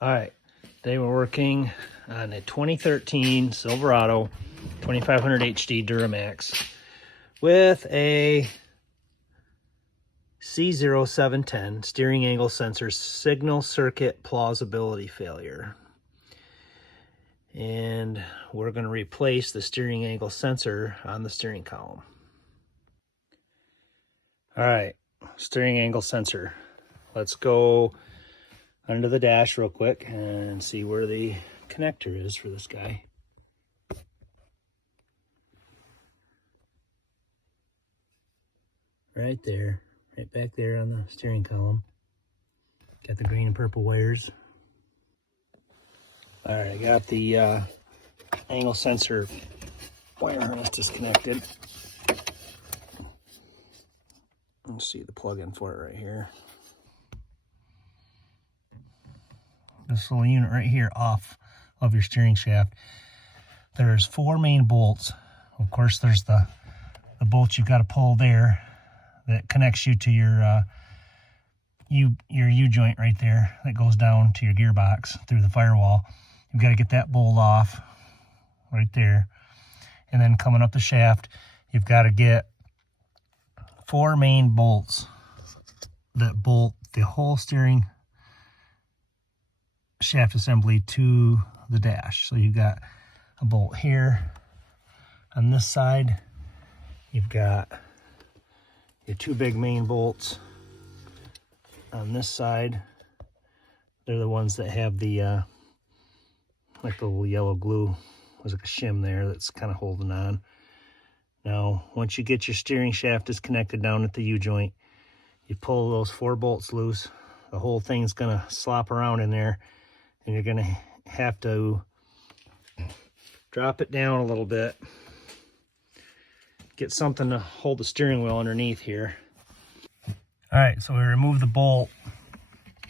All right, today we're working on a 2013 Silverado 2500 HD Duramax with a C0710 steering angle sensor signal circuit plausibility failure. And we're going to replace the steering angle sensor on the steering column. All right, steering angle sensor. Let's go under the dash real quick and see where the connector is for this guy. Right there, right back there on the steering column. Got the green and purple wires. All right, I got the angle sensor wire harness disconnected. Let's see the plug-in for it right here. This little unit right here off of your steering shaft. There's 4 main bolts. Of course, there's the bolts you've got to pull there that connects you to your U-joint right there that goes down to your gearbox through the firewall. You've got to get that bolt off right there. And then coming up the shaft, you've got to get 4 main bolts that bolt the whole steering shaft assembly to the dash. So you've got a bolt here on this side. You've got your 2 big main bolts on this side. They're the ones that have the like the little yellow glue. There's like a shim there that's kind of holding on. Now, once you get your steering shaft disconnected down at the U-joint, you pull those 4 bolts loose. The whole thing's gonna slop around in there, and you're gonna have to drop it down a little bit. Get something to hold the steering wheel underneath here. All right, so we remove the bolt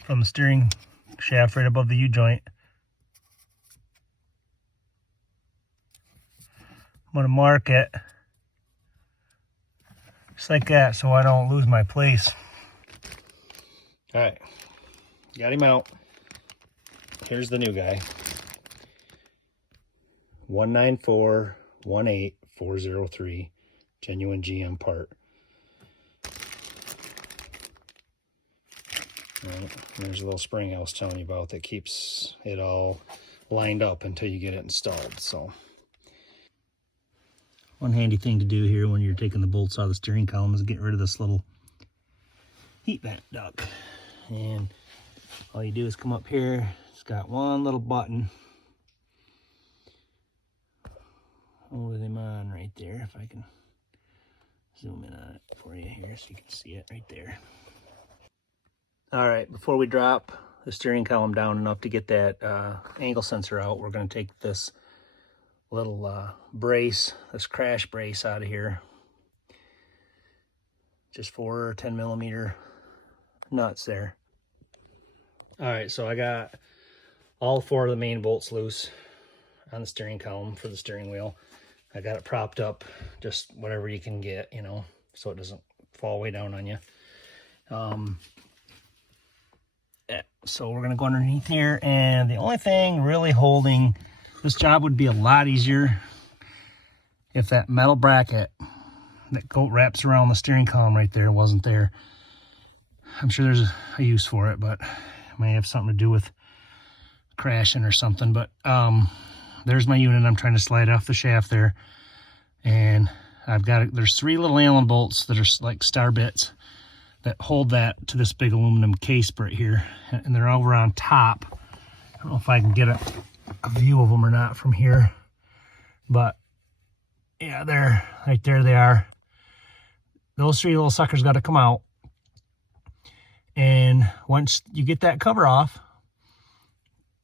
from the steering shaft right above the U-joint. I'm gonna mark it just like that so I don't lose my place. All right, got him out. Here's the new guy. 194-18403, genuine GM part. Right, there's a little spring I was telling you about that keeps it all lined up until you get it installed. So one handy thing to do here when you're taking the bolts out of the steering column is get rid of this little heat vent duct. And all you do is come up here. It's got one little button. With him on right there, if I can zoom in on it for you here so you can see it right there. All right, before we drop the steering column down enough to get that angle sensor out, we're going to take this little brace, this crash brace out of here. Just 4 10mm nuts there. All right, so I got all 4 of the main bolts loose on the steering column for the steering wheel. I got it propped up, just whatever you can get, you know, so it doesn't fall way down on you. Yeah, so we're gonna go underneath here, and the only thing really holding this job would be a lot easier if that metal bracket that wraps around the steering column right there wasn't there. I'm sure there's a use for it, but it may have something to do with crashing or something. But there's my unit. I'm trying to slide off the shaft there, and I've got it. There's 3 little Allen bolts that are like star bits that hold that to this big aluminum case right here, and they're over on top. I don't know if I can get a view of them or not from here, but yeah, they're right there. They are. Those 3 little suckers got to come out, and once you get that cover off,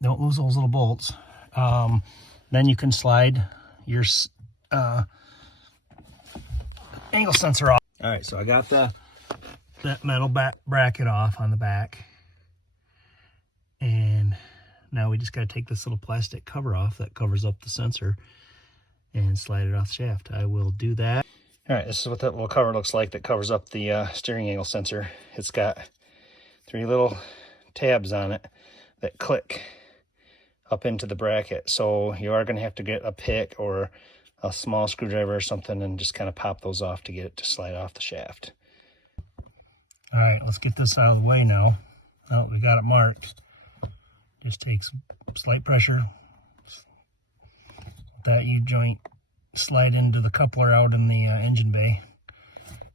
don't lose those little bolts. Then you can slide your angle sensor off. All right, so I got that metal bracket off on the back, and now we just got to take this little plastic cover off that covers up the sensor and slide it off the shaft. I will do that. All right, this is what that little cover looks like that covers up the steering angle sensor. It's got 3 little tabs on it that click up into the bracket. So you are going to have to get a pick or a small screwdriver or something and just kind of pop those off to get it to slide off the shaft. All right, let's get this out of the way now. Now that we got it marked, just takes slight pressure. That U-joint slide into the coupler out in the engine bay.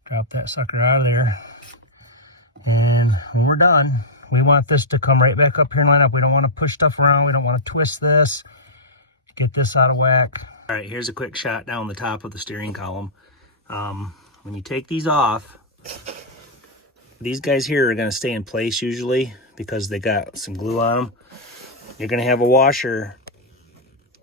Drop that sucker out of there, and we're done. We want this to come right back up here and line up. We don't want to push stuff around. We don't want to twist this. Get this out of whack. All right, here's a quick shot down the top of the steering column. When you take these off, these guys here are going to stay in place usually because they got some glue on them. You're going to have a washer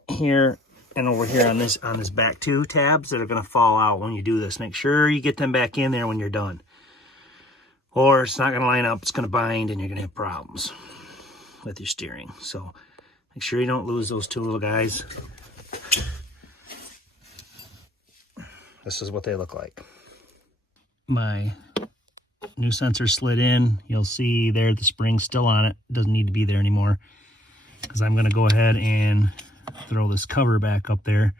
here and over here on this back two tabs that are going to fall out when you do this. Make sure you get them back in there when you're done, or it's not going to line up. It's going to bind and you're going to have problems with your steering. So make sure you don't lose those two little guys. This is what they look like. My new sensor slid in. You'll see there the spring's still on it. It doesn't need to be there anymore because I'm going to go ahead and throw this cover back up there.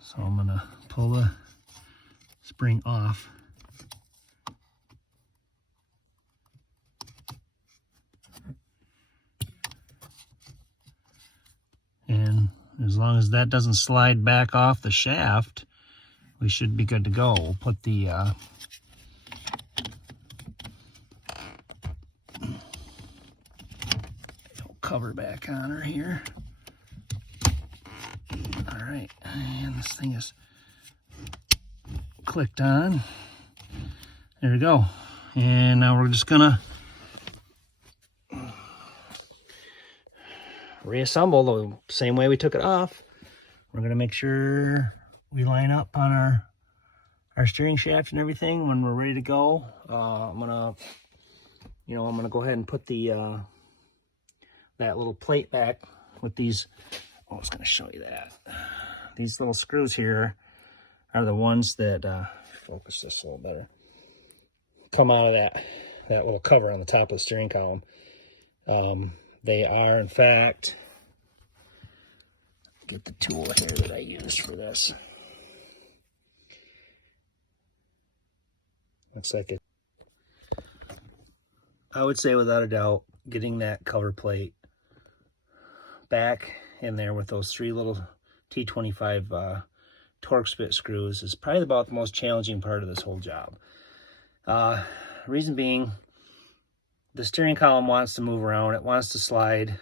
So I'm going to pull the spring off. And as long as that doesn't slide back off the shaft, we should be good to go. We'll put the cover back on her here. All right, and this thing is clicked on. There we go. And now we're just gonna reassemble the same way we took it off. We're gonna make sure we line up on our steering shaft and everything when we're ready to go. I'm gonna go ahead and put the that little plate back with these. I was gonna show you that. These little screws here are the ones that focus this a little better. Come out of that little cover on the top of the steering column. They are, in fact, get the tool here that I used for this. Looks like it. I would say without a doubt, getting that cover plate back in there with those three little T25 torque spit screws is probably about the most challenging part of this whole job. Reason being, the steering column wants to move around. It wants to slide.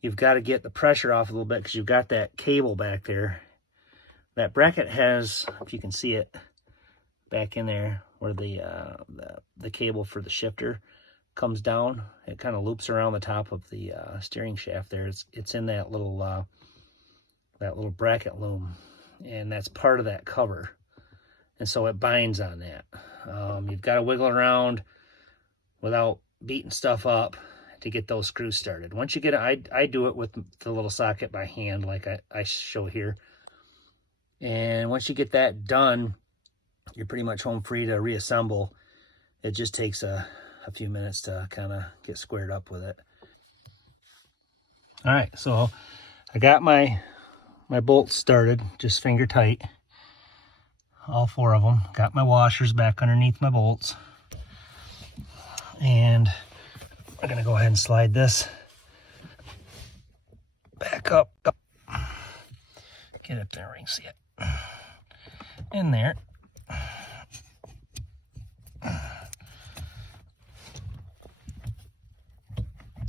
You've got to get the pressure off a little bit because you've got that cable back there. That bracket has, if you can see it, back in there where the cable for the shifter comes down. It kind of loops around the top of the steering shaft there. It's in that little bracket loom, and that's part of that cover. And so it binds on that. You've got to wiggle around without beating stuff up to get those screws started. Once you get it, I do it with the little socket by hand like I show here. And once you get that done, you're pretty much home free to reassemble. It just takes a few minutes to kind of get squared up with it. All right, so I got my bolts started, just finger tight. All four of them. Got my washers back underneath my bolts. And I'm gonna go ahead and slide this back up. Get up there where you can see it. In there.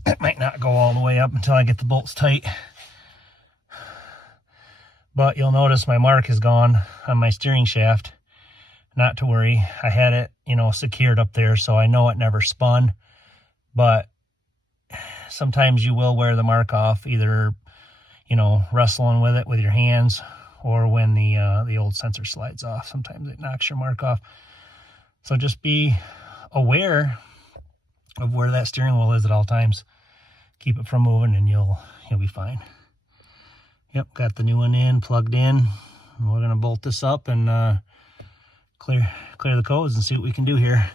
It might not go all the way up until I get the bolts tight. But you'll notice my mark is gone on my steering shaft. Not to worry. I had it, secured up there, so I know it never spun. But sometimes you will wear the mark off, either, wrestling with it with your hands, or when the old sensor slides off. Sometimes it knocks your mark off. So just be aware of where that steering wheel is at all times. Keep it from moving and you'll be fine. Yep, got the new one in, plugged in. We're gonna bolt this up and clear the codes and see what we can do here.